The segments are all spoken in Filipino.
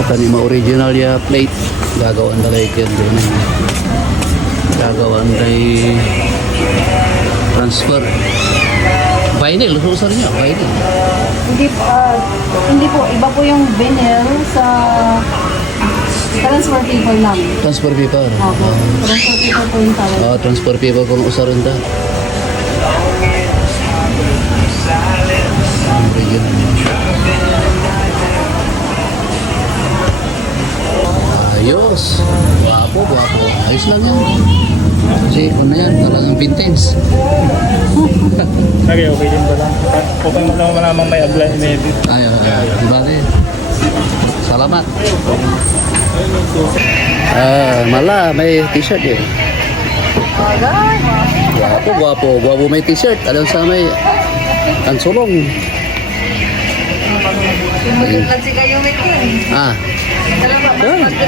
Ito ni ma-original ya plate. Gagawan dalay kyan doon. Gagawan day transfer. Vinyl, susar niya, vinyl. Hindi po, iba po yung vinyl sa transfer paper lang. Transfer paper. Opo. Transfer paper po yung tawag. Transfer paper kung usarin ta. Original. Ayos. Guwapo, guwapo. Ayos lang yan. Kasi ano yan, talagang vintage. Okay, okay din ba lang? Okay mo lang namang may agla in-edit. Ayos. Bale. Salamat. Mala, may t-shirt eh. Guwapo, guwapo. Guwapo may t-shirt. Alam sa may kansulong. Sumulad si kayo with yun. Talaga,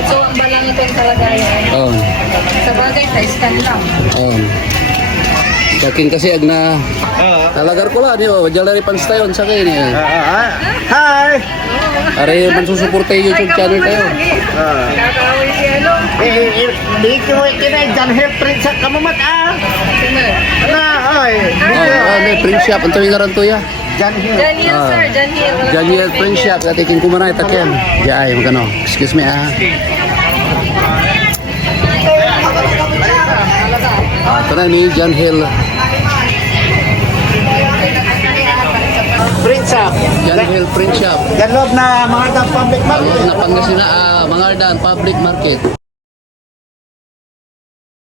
so ang balang ito yung talaga yun. Oh. Sa bagay, ta-stand lang. Oh. Saking kasi ag na talagar ko lang niyo, jalari pans tayo sa akin eh. Hi! Are man susuporte yung YouTube channel tayo. Kakawin si ano. Dito ito na, John Heffrin sa kamamat Na, ay! May print shop anto yung naran to ya. John Hill. John Hill, sir. John Hill. Daniel print shop dati king kumanay takyan. Jay magano. Excuse me ah. Ito na ni John Hill. Print shop. John Hill print shop. Yan loob na mga public market. Napangasin na Mangaldan Public Market.